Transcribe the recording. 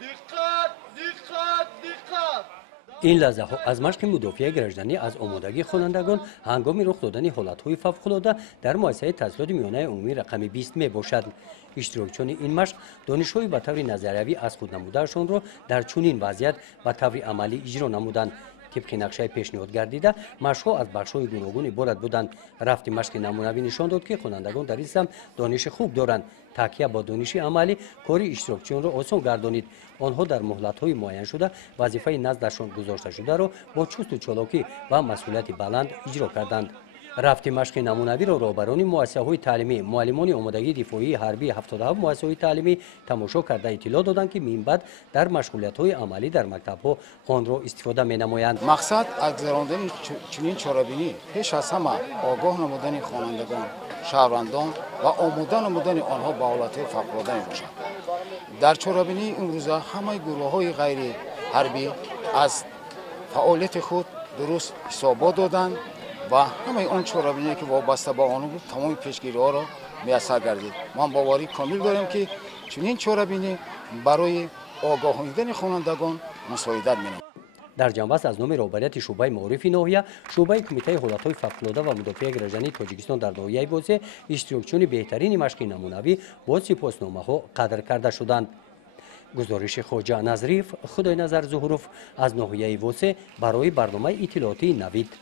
Dikkat, dikkat, dikkat. این لحظه ها از مشق مدافع گردنی از آمادگی خوانندگان هنگام رخ دادن حالت‌های فوق‌العاده در مؤسسه تحصیلات میانه عمومی رقم 20 می باشد. اشتراکچیان این مشق دانش‌های به طور نظریوی از خود نمودهشان را در چنین وضعیت به طور عملی اجرا نمودند. طبق نقشه پیشنهاد گردیده مشق‌ها از بخش‌های گوناگون عبارت بودند. رفت مشق نمونوی نشان داد که خوانندگان در این سمت دانش خوب دارند. تکیه با دانش عملی کاری اشتراکچیان را آسان گردانید. آنها در مهلت‌های معین شده وظیفه نزدشان گذاشته شده را با چست و چالاکی و مسئولیت بلند اجرا کردند. رفت مشق نمونوی را رهبران مؤسسه‌های تعلیمی، معلمان آمادگی دفاعی حربی 77 مؤسسه‌های تعلیمی تماشا کرده اطلاع دادند که من بعد در مشغولیت‌های عملی در مکتب‌ها آن را استفاده می‌نمایند. مقصد از گذراندن چنین چاره‌بینی پیش از همه آگاه نمودن خوانندگان، شهروندان و آماده نمودن آنها به حالت‌های فوق‌العاده می‌باشد. در چاره‌بینی امروزه همه گروه‌های غیر حربی از فعالیت خود درست حسابات دادند و همه آن چاره‌بینی که وابسته به آن بود تمام پیشگیری‌ها را میسر گردید. من باوری کامل دارم که چنین چاره‌بینی برای آگاهاندن خوانندگان مساعدت می‌نماید. در جنبش از نام رهبریت شعبه معارف ناحیه، شعبه کمیته حالت‌های فوق‌العاده و مدافع گردنی تاجیکستان در ناحیه بوسه اشتراکچیان بهترین مشق نمونوی با سپاسنامه‌ها قدر کرده شدند. گزارش خواجه نظریف خدای نظر ظهوروف از ناحیه ووسه برای برنامه اطلاعاتی نوید.